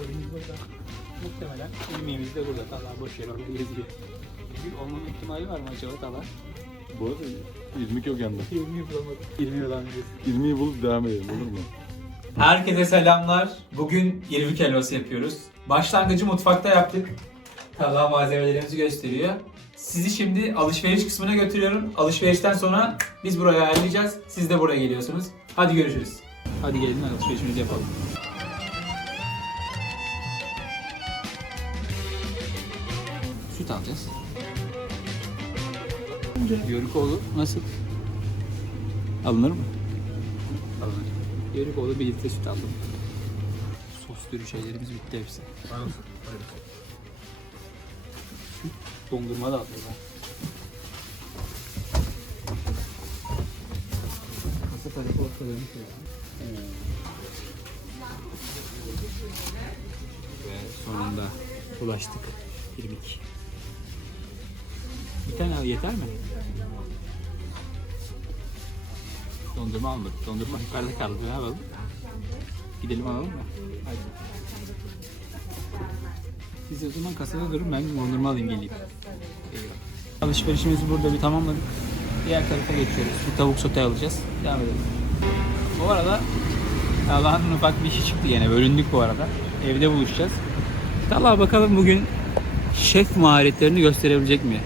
Fırınımız burada. Muhtemelen ilmeğimiz de burada. Talha boş yer orada geziyor. Bir olmama ihtimali var mı acaba Talha? Bu arada İrmik yok yanında. 20 bulamadım. 20 yıl anlıyoruz. İrmiği bulup devam edelim olur mu? Herkese selamlar. Bugün irmik helvası yapıyoruz. Başlangıcı mutfakta yaptık. Talha malzemelerimizi gösteriyor. Sizi şimdi alışveriş kısmına götürüyorum. Alışverişten sonra biz buraya ayarlayacağız. Siz de buraya geliyorsunuz. Hadi görüşürüz. Hadi gelin alışverişimizi yapalım. süt alacağız. Yörükoğlu nasıl? Alınır mı? Alınır. Yörükoğlu bir litre süt aldım. Sos türü şeylerimiz bitti hepsi. Süt dondurma da aldım ben. Kasa tarafı ortalarını koyalım. Ve sonunda ulaştık. 22 tane yeter mi? Dondurma almadık. Dondurma yukarıda kaldı. Ne yapalım? Gidelim alalım mı? Hadi. Siz o zaman kasada durun ben bir dondurma alayım geleyim. Eyvallah. Alışverişimizi burada bir tamamladık. Diğer tarafa geçiyoruz. Bir tavuk sote alacağız. Devam edelim. Bu arada Allah'ın ufak bir işi çıktı yine. Bölündük bu arada. Evde buluşacağız. Allah bakalım bugün şef maharetlerini gösterebilecek mi?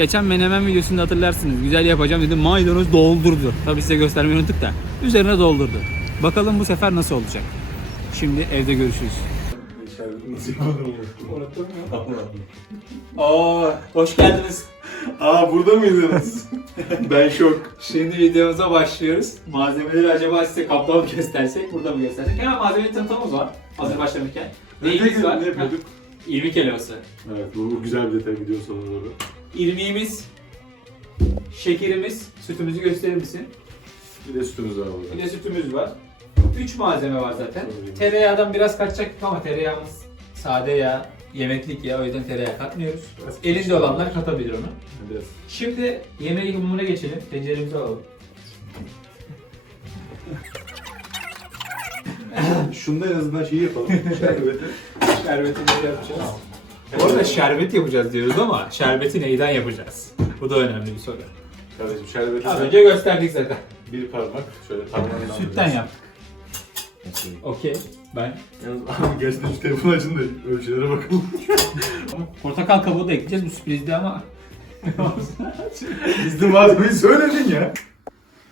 Geçen menemen videosunda hatırlarsınız. Güzel yapacağım dedi. Maydanoz doldurdu. Tabii size göstermeyi unuttuk da. Üzerine doldurdu. Bakalım bu sefer nasıl olacak? Şimdi evde görüşürüz. Mu? Oo, hoş geldiniz. Aa burada mıydınız? ben şok. Şimdi videomuza başlıyoruz. Malzemeleri acaba size kapta mı göstersek, burada mı göstersek? Hemen malzeme tanıtımımız var. Hazır başlamışken. Neyimiz var? Ne yapıyorduk? Ha, İrmik helvası. Evet bu, bu güzel bir detay gidiyor sonuna doğru. İrmiğimiz, şekerimiz, sütümüzü gösterir misin? Bir de sütümüz var burada. Bir de sütümüz var. 3 malzeme var zaten. Tereyağdan biraz kaçacak ama tereyağımız sade yağ, yemeklik yağ o yüzden tereyağı katmıyoruz. Elinde olanlar katabilir onu. Biraz. Şimdi yemeği yapımına geçelim. Tenceremizi alalım. Şunda en azından şeyi yapalım. Şerbeti. Şerbeti böyle yapacağız. Bu arada şerbet yapacağız diyoruz ama şerbeti neyden yapacağız? Bu da önemli bir soru. Kardeşim şerbeti Az önce gösterdik zaten. bir parmak şöyle parmağından Sütten yaptık. Okey. Ben Yalnız abi gerçekten şu telefon açın da ölçülere bakalım. portakal kabuğu da ekleyeceğiz. Bu sürprizdi ama. Biz de malzemeyi söyledin ya.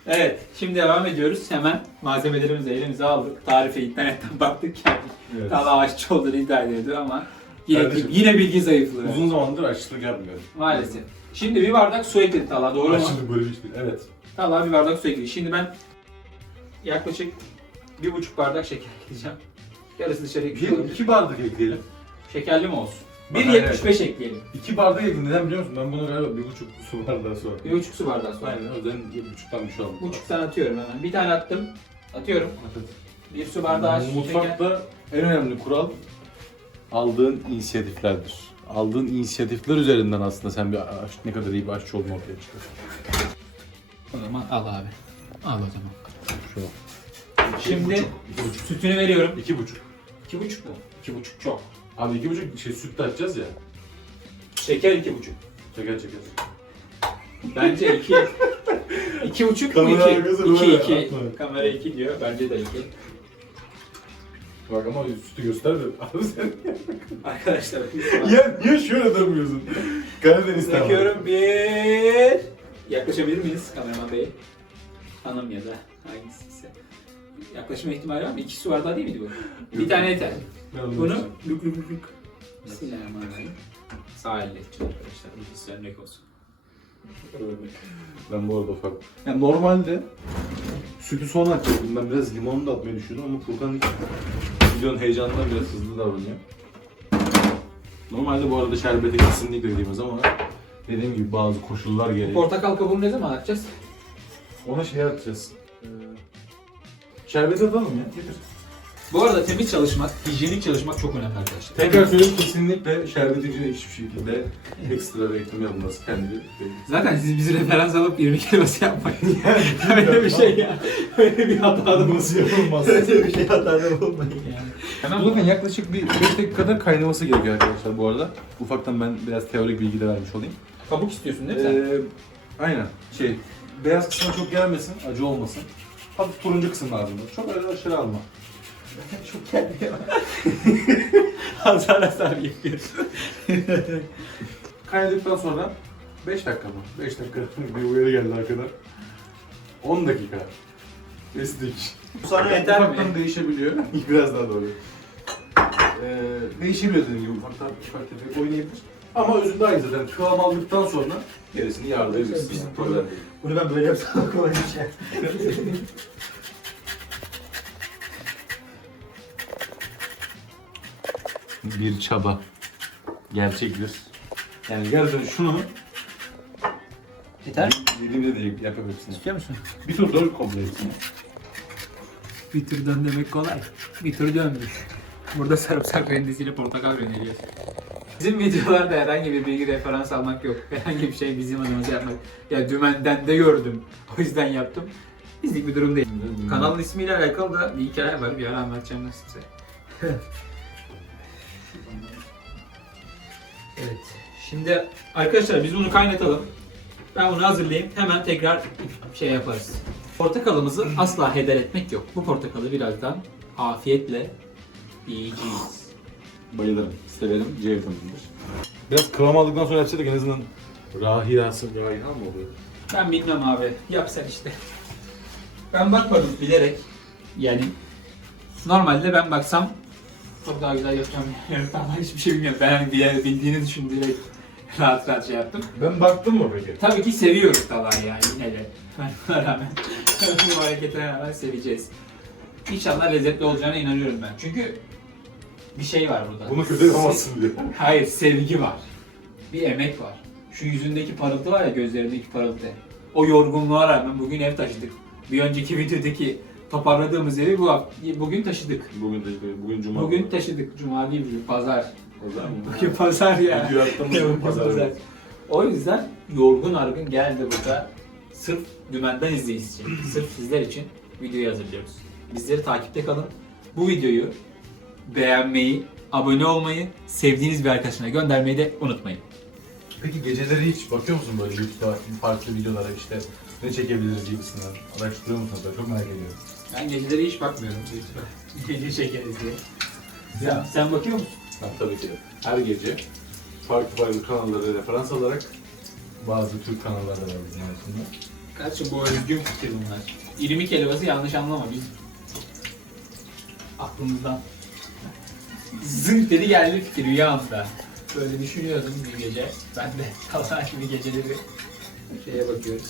evet. Şimdi devam ediyoruz. Hemen malzemelerimizi elimize aldık. Tarife internetten baktık geldik. Evet. Daha aşçı olduğunu iddia ediyordu ama yine, Kardeşim, yine bilgi zayıflığı. Uzun zamandır açlık yapmıyorum. Maalesef. Şimdi bir bardak su ekledik Talha doğru mu? Açlık böyle bir şey değil. Evet. Talha bir bardak su ekledi. Şimdi ben yaklaşık bir buçuk bardak şeker ekleyeceğim. Yarısı dışarıya Bir, iki bardak ekleyelim. Şekerli mi olsun? Bak, 1.75 ekleyelim. İki bardak ekledim. Neden biliyor musun? Ben bunu galiba bir buçuk su bardağı su var. Bir buçuk su bardağı su. Aynen o yüzden bir buçuktan bir şey aldım. Buçuktan atıyorum hemen. Bir tane attım. Atıyorum. Bir su bardağı şeker. Mutfakta en önemli kural aldığın inisiyatiflerdir. Aldığın inisiyatifler üzerinden aslında sen bir aş, ne kadar iyi bir aşçı olduğunu ortaya çıkar. O zaman al abi. Al o zaman. Şu. Şimdi İki buçuk. sütünü veriyorum. İki buçuk. İki buçuk mu? İki buçuk çok. Abi iki buçuk şey süt de açacağız ya. Şeker iki buçuk. Çeker çeker. Bence iki. iki buçuk mu Kamera iki? arkası İki böyle iki. atma. Kamera iki diyor. Bence de iki. Bak ama sütü göster de. Abi sen Arkadaşlar. ya niye şöyle durmuyorsun? Karadeniz tamam. Bakıyorum bir. Yaklaşabilir miyiz kameraman bey? Hanım ya da hangisiyse. Yaklaşma ihtimali var mı? İki su bardağı değil miydi bu? Bir tane yeter. Bunu lük lük lük lük. Bismillahirrahmanirrahim. Sağ elle arkadaşlar. Bilgisi örnek olsun. Ben bu arada ufak. Yani normalde sütü sonra atacaktım. Ben biraz limonu da atmayı düşündüm ama Furkan hiç videonun heyecanından biraz hızlı davranıyor. Normalde bu arada şerbete kesinlikle değmez ama dediğim gibi bazı koşullar gereği. Portakal kabuğunu ne zaman atacağız? Ona şey atacağız. Ee, şerbeti atalım ya. Getir. Bu arada temiz çalışmak, hijyenik çalışmak çok önemli arkadaşlar. Tekrar söyleyeyim kesinlikle şerbet içine hiçbir şekilde ekstra reklam yapılması kendini. Zaten siz bizi referans alıp 20 kelimesi yapmayın. Öyle bir şey ya. Öyle bir hata da Nasıl yapılmaz? Öyle bir şey hatalı olmayın. yani. Bu Hemen yaklaşık bir 5 dakika kadar kaynaması gerekiyor arkadaşlar bu arada. Ufaktan ben biraz teorik bilgi de vermiş olayım. kabuk istiyorsun değil mi sen? Ee, aynen. Şey, beyaz kısmına çok gelmesin, acı olmasın. Hafif turuncu kısım lazım. Çok öyle aşırı alma. Çok gelmiyor. Hazar hazar yapıyorsun. Kaynadıktan sonra 5 dakika mı? 5 dakika bir uyarı geldi arkadan. 10 dakika. Kestik. Sonra Yeter mi? Ufaktan değişebiliyor. Biraz daha doğru. Ee, değişebiliyor dediğim gibi ufaktan ufak tefek oynayabilir. Ama özünde aynı zaten. Kıvam aldıktan sonra gerisini yağlayabilirsin. Biz- Problem değil. Bunu ben böyle yapsam kolay bir şey. Bir çaba. Gerçektir. Yani gerçekten şunu Yeter dediğimde de yapabilirsin. İstiyor musun? Bir tur dön komple hepsini. Bir tür dön demek kolay. Bir tür dönmüş. Burada sarımsak rendesiyle portakal rendeliyoruz. Bizim videolarda herhangi bir bilgi referans almak yok. Herhangi bir şey bizim adımıza yapmak. Ya dümenden de gördüm. O yüzden yaptım. Bizlik bir durum değil. Kanalın ismiyle alakalı da bir hikaye var. Bir ara anlatacağım nasıl evet. Şimdi arkadaşlar biz bunu kaynatalım. Ben bunu hazırlayayım. Hemen tekrar şey yaparız. Portakalımızı asla heder etmek yok. Bu portakalı birazdan afiyetle yiyeceğiz. Bayılırım. Severim. C vitaminidir. Biraz kıvam aldıktan sonra yapsaydık en azından rahiyası, rahiha mı oluyor? Ben bilmem abi. Yap sen işte. Ben bakmadım bilerek. Yani normalde ben baksam çok daha güzel yapacağım. Yani ben hiçbir şey bilmiyorum. Ben hani bile- bildiğini düşündüğüyle rahat rahat şey yaptım. Ben baktım mı peki? Tabii ki seviyoruz Talay yani yine de. Ben buna rağmen, bu hareketine rağmen seveceğiz. İnşallah lezzetli olacağına inanıyorum ben. Çünkü bir şey var burada. Bunu kötü yapamazsın diye. Hayır, sevgi var. Bir emek var. Şu yüzündeki parıltı var ya, gözlerindeki parıltı. O yorgunluğa rağmen bugün ev taşıdık. Bir önceki videodaki toparladığımız evi bu bugün taşıdık. Bugün de bugün cuma. Bugün taşıdık. Cuma değil bugün, pazar. Pazar mı? Bugün pazar ya. Video attığımız Bugün pazar. pazar. O yüzden yorgun argın geldi burada. Sırf dümenden izleyici için, sırf sizler için videoyu hazırlıyoruz. Bizleri takipte kalın. Bu videoyu beğenmeyi, abone olmayı, sevdiğiniz bir arkadaşına göndermeyi de unutmayın. Peki geceleri hiç bakıyor musun böyle YouTube'da farklı videolara işte ne çekebiliriz gibisinden? Araştırıyor musun? Çok merak ediyorum. Ben geceleri hiç bakmıyorum YouTube'a. Gece çekeriz diye. Sen, sen bakıyor musun? Ben tabii ki her gece farklı farklı kanallara referans alarak bazı Türk kanalları var bizim arasında. Kardeşim bu özgün fikir bunlar. İrmik helvası yanlış anlama biz. Aklımızdan. Zınk dedi geldi fikir rüyamda. Böyle düşünüyordum bir gece. Ben de kalan şimdi geceleri şeye bakıyoruz.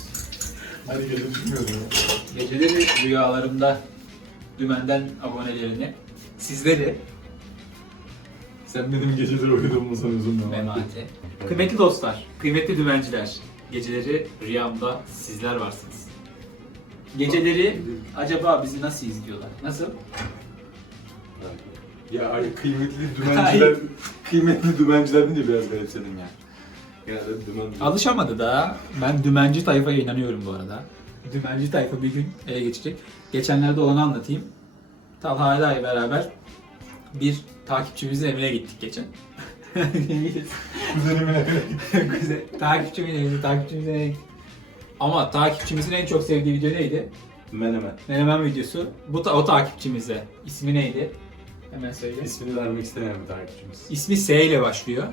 Her gece. Geceleri rüyalarımda dümenden abonelerini, sizleri, Sen benim geceleri uyuduğumu sanıyorsun ben. memati. Kıymetli dostlar, kıymetli dümenciler, geceleri rüyamda sizler varsınız. Geceleri acaba bizi nasıl izliyorlar? Nasıl? Ya kıymetli dümenciler, kıymetli dümenciler deyince biraz garipsedim ya. Genelde dümen... Alışamadı da. Ben dümenci tayfaya inanıyorum bu arada. Dümenci tayfa bir gün ele geçecek. Geçenlerde olanı anlatayım. Talha ile beraber bir takipçimizin evine gittik geçen. Kuzenimin evine Güzel. Takipçimin evine, takipçimizin evine gittik. Ama takipçimizin en çok sevdiği video neydi? Menemen. Menemen videosu. Bu ta- o takipçimize. İsmi neydi? Hemen söyle. İsmini vermek istemeyen bir takipçimiz. İsmi S ile başlıyor.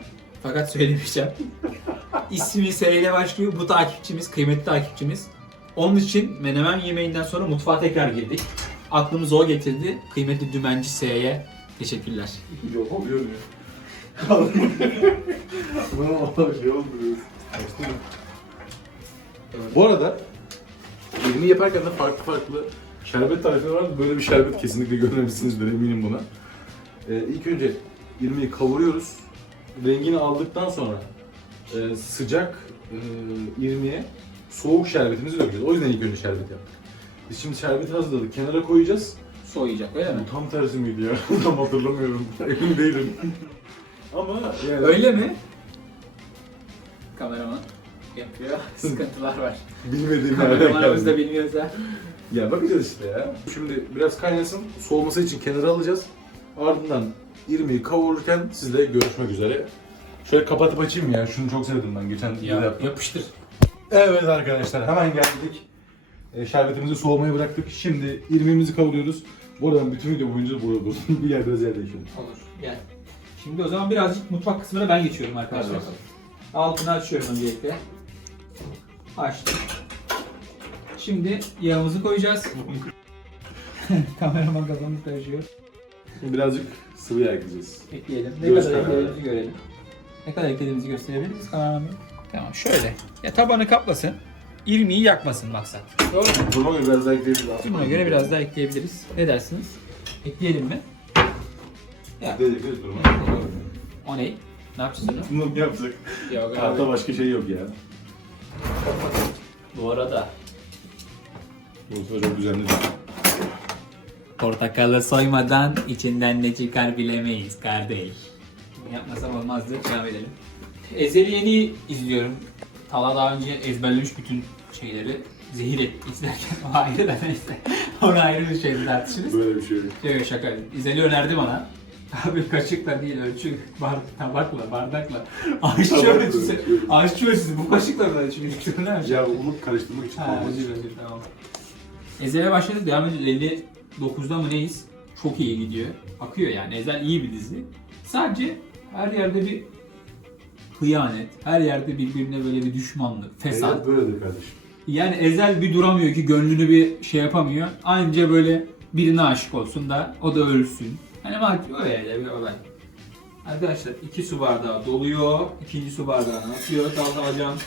Fakat söylemeyeceğim. İsmi S ile başlıyor. Bu takipçimiz, kıymetli takipçimiz. Onun için menemen yemeğinden sonra mutfağa tekrar girdik. Aklımıza o getirdi. Kıymetli dümenci S'ye teşekkürler. Yok oluyor ya. Şey. Bu arada irmi yaparken de farklı farklı şerbet tarifleri var. Böyle bir şerbet kesinlikle görmemişsinizdir eminim buna. Ee, ilk önce irmiyi kavuruyoruz. Rengini aldıktan sonra e, sıcak e, irmiye soğuk şerbetimizi döküyoruz. O yüzden ilk önce şerbet yaptık. Biz şimdi şerbeti hazırladık. Kenara koyacağız. soğuyacak öyle mi? Tam tersi miydi ya? Tam hatırlamıyorum. Emin değilim. Ama yani Öyle mi? Kameraman yapıyor. Sıkıntılar var. bilmediğim hale Kameramanımız da geldi. bilmiyorsa. Ya bakacağız işte ya. Şimdi biraz kaynasın. Soğuması için kenara alacağız. Ardından irmiği kavururken sizle görüşmek üzere. Şöyle kapatıp açayım ya. Şunu çok sevdim ben. Geçen Ya, ya, yapıştır. Evet arkadaşlar hemen geldik. E, şerbetimizi soğumaya bıraktık. Şimdi irmiğimizi kavuruyoruz. Bu arada bütün video boyunca burada dursun. bir yer biraz yer değişelim. Olur. Gel. Şimdi o zaman birazcık mutfak kısmına ben geçiyorum arkadaşlar. Altını açıyorum öncelikle. Açtım. Şimdi yağımızı koyacağız. Kameraman kafamız karışıyor. Birazcık sıvı yağ ekleyeceğiz. Ekleyelim. Ne Göz kadar kararı. eklediğimizi görelim. Ne kadar eklediğimizi gösterebilir miyiz kameraman? Tamam şöyle. Ya tabanı kaplasın. İrmiği yakmasın maksat. Doğru mu? Duruma göre biraz daha ekleyebiliriz. Buna göre biraz daha ekleyebiliriz. Ne dersiniz? Ekleyelim mi? Ya. Ekleyebiliriz duruma. O ne? Ne yapacağız onu? Bunu yapacak? Yok Hatta başka şey yok ya. Bu arada Yoksa çok düzenli. Portakalı soymadan içinden ne çıkar bilemeyiz kardeş. Yapmasam olmazdı. Devam edelim. Ezeli yeni izliyorum. Tala daha önce ezberlemiş bütün şeyleri. Zehir etti izlerken. O ayrı da neyse. Onu ayrı bir şey tartışırız. Böyle bir şey yok. Yok şaka. İzeli önerdi bana. Abi kaşıkla değil ölçü bar, tabakla bardakla aşçı Tabakla ölçüsü aşçı ölçüsü bu kaşıkla mı ölçü ne Ya onu karıştırmak için Ha özür özür tamam. Ezel'e başladık devam ediyoruz 59'da mı neyiz? Çok iyi gidiyor. Akıyor yani Ezel iyi bir dizi. Sadece her yerde bir hıyanet, her yerde birbirine böyle bir düşmanlık, fesat. Evet, böyledir kardeşim. Yani Ezel bir duramıyor ki gönlünü bir şey yapamıyor. Anca böyle birine aşık olsun da o da ölsün. Hani bak öyle bir olay. Arkadaşlar iki su bardağı doluyor. ikinci su bardağını atıyor. Dalgalacağım.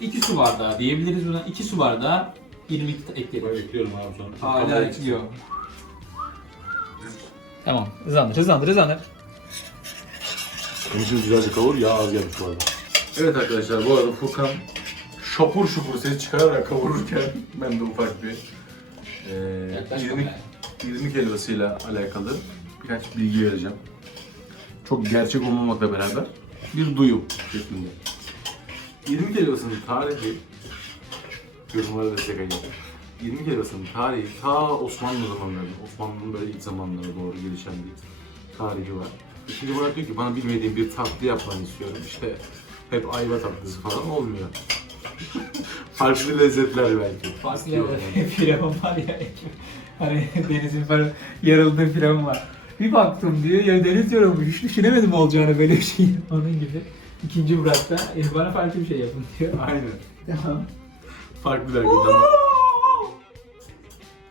İki su bardağı diyebiliriz buna. İki su bardağı irmik ekledik. Ben ekliyorum abi sonra. Hala ekliyor. Tamam. Hızlandır, hızlandır, hızlandır. Bunun için güzelce kavur. Yağ az gelmiş bu arada. Evet arkadaşlar bu arada Furkan şapur şupur ses çıkararak kavururken ben de ufak bir e, Yaklaş irmik, irmik helvasıyla alakalı birkaç bilgi vereceğim. Çok gerçek olmamakla beraber bir duyum şeklinde. İrmik helvasının tarihi yorumlara destek ayırın. İrmik helvasının tarihi ta Osmanlı zamanlarında, Osmanlı'nın böyle ilk zamanlara doğru gelişen bir tarihi var. İkinci Murat diyor ki bana bilmediğim bir tatlı yapmanı istiyorum. İşte hep ayva tatlısı falan olmuyor. Farklı lezzetler belki. Farklı firavun var ya. Hani denizin falan yarıldığı firavun var. Bir baktım diyor ya deniz yorulmuş. Hiç düşünemedim olacağını böyle bir şey. Onun gibi. İkinci Murat'ta e, bana farklı bir şey yapın diyor. Aynen. Tamam. Farklı belki ama.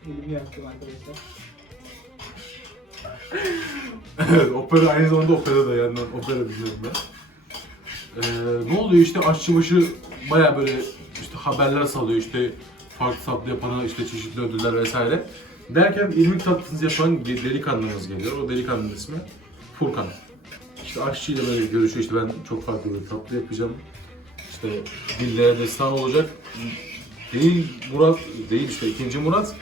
Elimi yaptım arkadaşlar. evet, opera aynı zamanda opera da yandan opera biliyorum ben. Ee, ne oluyor işte aşçıbaşı baya böyle işte haberler salıyor işte farklı tatlı yapana işte çeşitli ödüller vesaire. Derken irmik tatlısını yapan bir delikanlımız geliyor. O delikanlının ismi Furkan. İşte aşçıyla böyle görüşüyor işte ben çok farklı bir tatlı yapacağım. İşte dillere destan olacak. Değil Murat, değil işte ikinci Murat.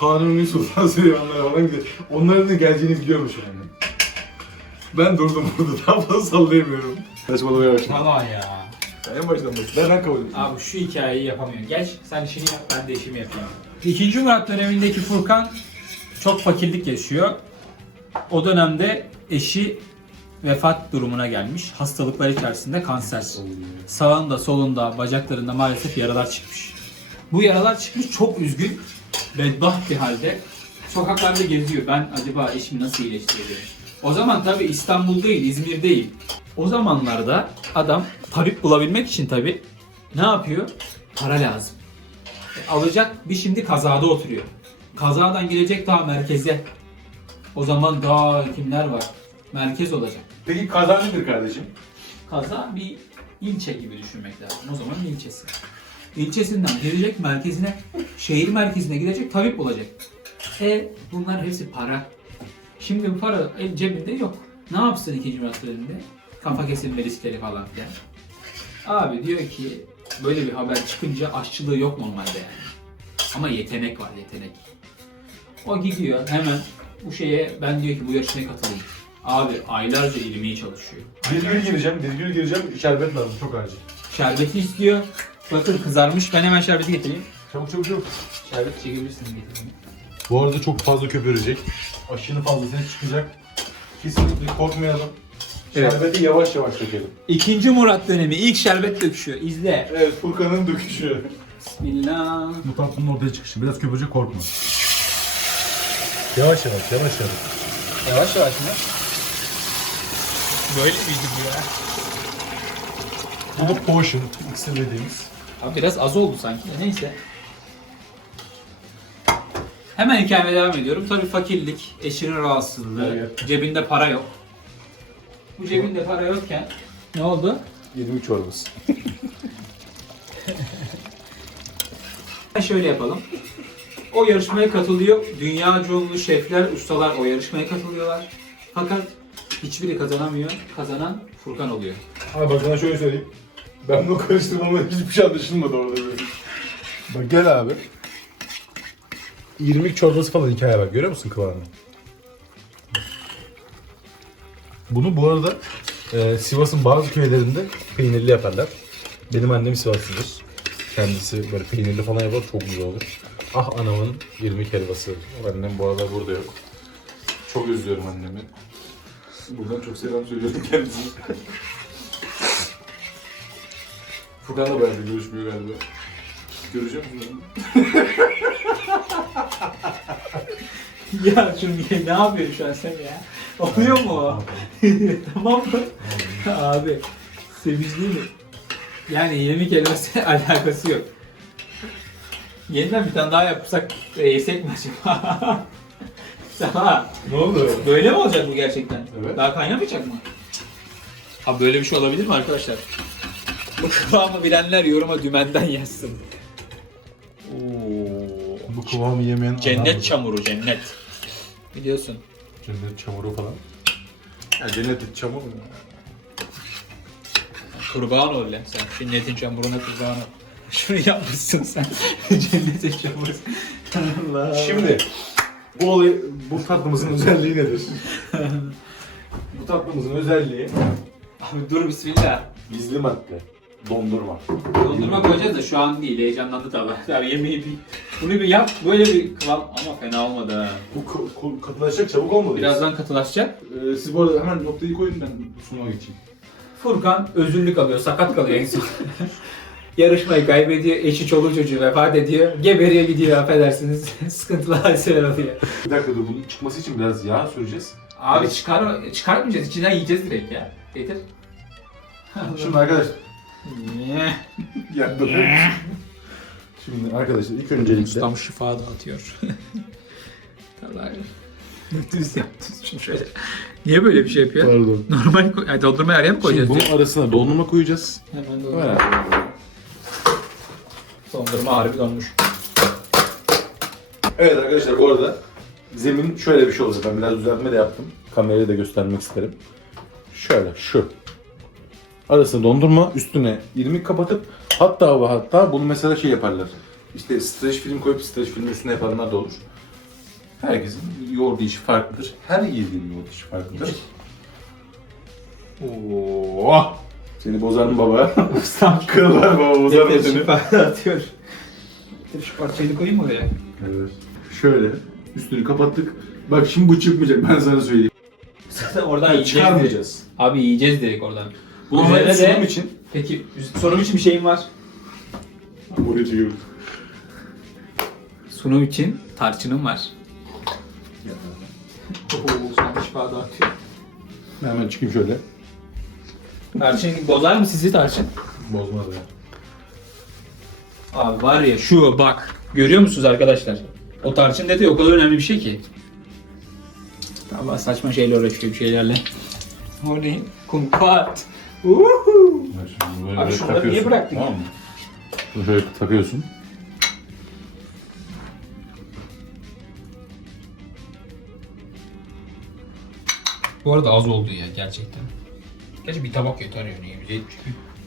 Kanuni Sultan Süleymanlar falan gidiyor. Onların da geleceğini biliyormuş yani. Ben durdum burada daha fazla sallayamıyorum. Saçmalamaya başladım. Tamam ya. En baştan. Ben ben kabul ediyorum. Abi şu hikayeyi yapamıyorum. Geç sen işini yap ben de işimi yapayım. İkinci Murat dönemindeki Furkan çok fakirlik yaşıyor. O dönemde eşi vefat durumuna gelmiş. Hastalıklar içerisinde kanser. Sağında solunda bacaklarında maalesef yaralar çıkmış. Bu yaralar çıkmış çok üzgün. Bedbaht bir halde. Sokaklarda geziyor. Ben acaba eşimi nasıl iyileştirebilirim? O zaman tabi İstanbul değil, İzmir değil. O zamanlarda adam tabip bulabilmek için tabi ne yapıyor? Para lazım. E, alacak bir şimdi kazada oturuyor. Kazadan gelecek daha merkeze. O zaman daha kimler var? Merkez olacak. Peki kaza nedir kardeşim? Kaza bir ilçe gibi düşünmek lazım. O zaman ilçesi. İlçesinden gelecek merkezine, şehir merkezine gidecek, tabip olacak. E bunlar hepsi para. Şimdi bu para el cebinde yok. Ne yapsın ikinci Murat döneminde? Kafa kesilme riskleri falan filan. Abi diyor ki böyle bir haber çıkınca aşçılığı yok normalde yani. Ama yetenek var yetenek. O gidiyor hemen bu şeye ben diyor ki bu yarışmaya katılayım. Abi aylarca ilmeği çalışıyor. Dirgül gireceğim, dirgül gireceğim. Şerbet lazım, çok acil. Şerbeti istiyor. Bakın kızarmış. Ben hemen şerbeti getireyim. Çabuk çabuk çabuk. Şerbet çekebilirsiniz getireyim. Bu arada çok fazla köpürecek. Aşırı fazla ses çıkacak. Kesinlikle korkmayalım. Evet. Şerbeti yavaş yavaş dökelim. İkinci Murat dönemi. ilk şerbet döküşüyor. İzle. Evet, Furkan'ın döküşü. Bismillah. Bu tatlının ortaya çıkışı. Biraz köpürecek, korkma. Yavaş yavaş, yavaş yavaş. Yavaş yavaş mı? Böyle miydi bu ya? Bu da potion, iksir dediğimiz. Abi biraz az oldu sanki. de, Neyse. Hemen hikayeme devam ediyorum. Tabii fakirlik, eşinin rahatsızlığı, Evet. cebinde para yok. Bu cebinde para yokken ne oldu? 23 çorbası. Şöyle yapalım. O yarışmaya katılıyor. Dünya ünlü şefler, ustalar o yarışmaya katılıyorlar. Fakat hiçbiri kazanamıyor. Kazanan Furkan oluyor. Abi bak sana şöyle söyleyeyim. Ben bunu karıştırmama hiçbir şey anlaşılmadı orada. Bak gel abi. İrmik çorbası falan hikaye bak görüyor musun kıvamını? Bunu bu arada e, Sivas'ın bazı köylerinde peynirli yaparlar. Benim annem Sivaslıdır. Kendisi böyle peynirli falan yapar çok güzel olur. Ah anamın irmik helvası. Annem bu arada burada yok. Çok özlüyorum annemi. Buradan çok selam söylüyorum kendisine. Furkan'la bayağı bir görüşmüyor galiba. Göreceğim bunu. ya şimdi ne yapıyorsun şu an sen ya? Oluyor mu o? tamam mı? Abi sevinç değil mi? Yani 20 kelimesi alakası yok. Yeniden bir tane daha yapsak ve yesek mi acaba? Sana Ne oldu? böyle mi olacak bu gerçekten? Evet. Daha kaynamayacak mı? Abi böyle bir şey olabilir mi arkadaşlar? Bu kıvamı bilenler yoruma dümenden yazsın. Oo. Bu kıvamı yemeyen Cennet çamuru cennet. Biliyorsun. Cennet çamuru falan. Ya cennet çamur mu? Kurban ol lan sen. Cennetin çamuruna kurban ol. Şunu yapmışsın sen. Cennetin çamuru. Allah. Şimdi bu olay, bu tatlımızın özelliği nedir? bu tatlımızın özelliği Abi dur bismillah. gizli madde. Dondurma. Dondurma koyacağız da şu an değil. Heyecanlandı tabi. Abi yemeği bir... Bunu bir yap. Böyle bir kıvam. Ama fena olmadı ha. Bu ko- ko- katılaşacak çabuk olmadı. Birazdan katılaşacak. Ee, siz bu arada hemen noktayı koyun ben sunuma geçeyim. Furkan özürlü kalıyor. Sakat kalıyor en son. Yarışmayı kaybediyor. Eşi çoluğu çocuğu vefat ediyor. Geberiye gidiyor affedersiniz. Sıkıntılı hadiseler oluyor. Bir dakika dur bunun çıkması için biraz yağ süreceğiz. Abi çıkar, çıkartmayacağız. İçinden yiyeceğiz direkt ya. Getir. Şimdi arkadaşlar Şimdi arkadaşlar ilk öncelikle Ustam şifa dağıtıyor. Talay. Düz yaptın şimdi şöyle. Niye böyle bir şey yapıyor? Pardon. Normal koy, yani doldurmayı araya mı Şimdi koyacağız? bunun arasına dondurma koyacağız. Hemen dondurma. Evet. Dondurma harbi donmuş. Evet arkadaşlar bu arada zemin şöyle bir şey olacak. Ben biraz düzeltme de yaptım. Kamerayı da göstermek isterim. Şöyle şu. Arasına dondurma üstüne irmik kapatıp hatta ve hatta bunu mesela şey yaparlar. İşte streç film koyup streç filmin üstüne yapanlar da olur. Herkesin yoğurdu işi farklıdır. Her yediğin yoğurdu işi farklıdır. Oo. Seni bozar mı baba? Ustam Kırlar baba bozar mı seni? dağıtıyor. Getir şu parçayı da koyayım oraya. Evet. Şöyle üstünü kapattık. Bak şimdi bu çıkmayacak ben sana söyleyeyim. Zaten oradan yiyeceğiz. çıkarmayacağız. Abi yiyeceğiz direkt oradan. Bunu Üzerine de- sunum için Peki sunum için bir şeyim var. buraya çekiyoruz. Sunum için tarçınım var. Oo, sana şifa dağıtıyor. Ben hemen çıkayım şöyle. Tarçın bozar mı sizi tarçın? Bozmaz ya. Abi var ya şu bak. Görüyor musunuz arkadaşlar? O tarçın detayı o kadar önemli bir şey ki. Allah saçma şeyle uğraşıyor bir şeylerle. O ne? Kumpat. Uhu. Bak şimdi böyle Abi böyle şunları takıyorsun, niye bıraktık Tamam mı? Bunu şöyle takıyorsun. Bu arada az oldu ya gerçekten. Gerçi bir tabak yeter yani bir şey.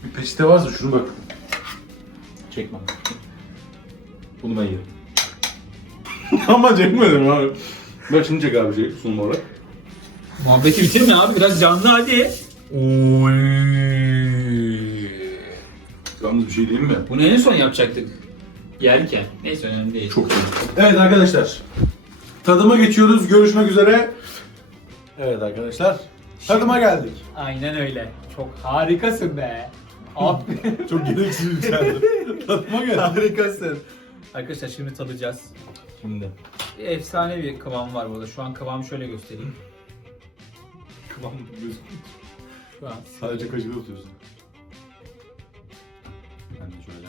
Bir peçete varsa şunu bak. Çekme. Bunu ben yerim. Ama çekmedim abi. Bak şimdi çek abi şey sunum olarak. Muhabbeti bitirme abi biraz canlı hadi. Yalnız bir şey diyeyim mi? Bunu en son yapacaktık. Yerken. Neyse önemli değil. Çok iyi. Evet arkadaşlar. Tadıma geçiyoruz. Görüşmek üzere. Evet arkadaşlar. Tadıma geldik. Aynen öyle. Çok harikasın be. Aferin. Çok gereksiz yükseldi. Tadıma geldik. Harikasın. Arkadaşlar şimdi tadacağız. Şimdi. Efsane bir kıvam var burada. Şu an kıvamı şöyle göstereyim. Kıvam gözüküyor. Şu an. Sadece kaşığı tutuyorsun. Ben de şöyle.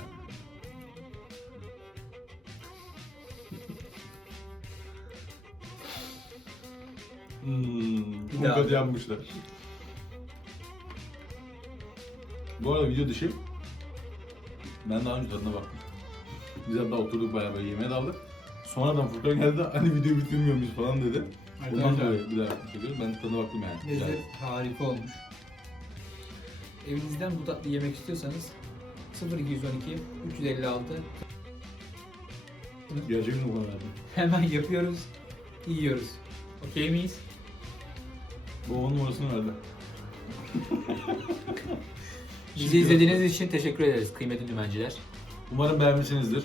Hmm, bu daha. kadar yanmışlar. Bu arada video dışı ben daha önce tadına baktım. Biz hatta oturduk bayağı böyle yemeğe daldık. Sonradan Furkan geldi hani video bitirmiyormuş falan dedi. Ondan Arkadaşlar, dolayı bir daha çekiyoruz. Ben tadına baktım yani. Güzel. Lezzet harika olmuş. Evinizden bu tatlı yemek istiyorsanız 0212 356 Gerçekten bu kadar. hemen yapıyoruz, yiyoruz. Okey miyiz? Babamın numarasını verdi. Bizi izlediğiniz için teşekkür ederiz kıymetli dümenciler. Umarım beğenmişsinizdir.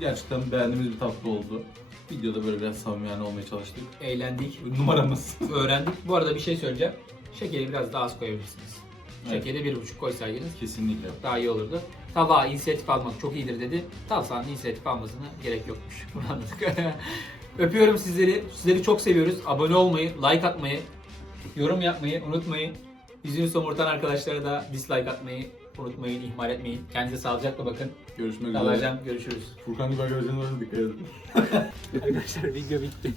Gerçekten beğendiğimiz bir tatlı oldu. Videoda böyle biraz samimi olmaya çalıştık. Eğlendik, Numaramız. öğrendik. Bu arada bir şey söyleyeceğim. Şekeri biraz daha az koyabilirsiniz. Evet. Şekeri bir buçuk koysaydınız Kesinlikle. daha iyi olurdu. Tabağa inisiyatif almak çok iyidir dedi. Tavsa'nın inisiyatif almasına gerek yokmuş. Bunu anladık. Öpüyorum sizleri. Sizleri çok seviyoruz. Abone olmayı, like atmayı, yorum yapmayı unutmayın. Yüzünü somurtan arkadaşlara da dislike atmayı unutmayın, ihmal etmeyin. Kendinize sağlıcakla bakın. Görüşmek üzere. Görüşürüz. Furkan gibi arkadaşlarına dikkat edin. Arkadaşlar video bitti.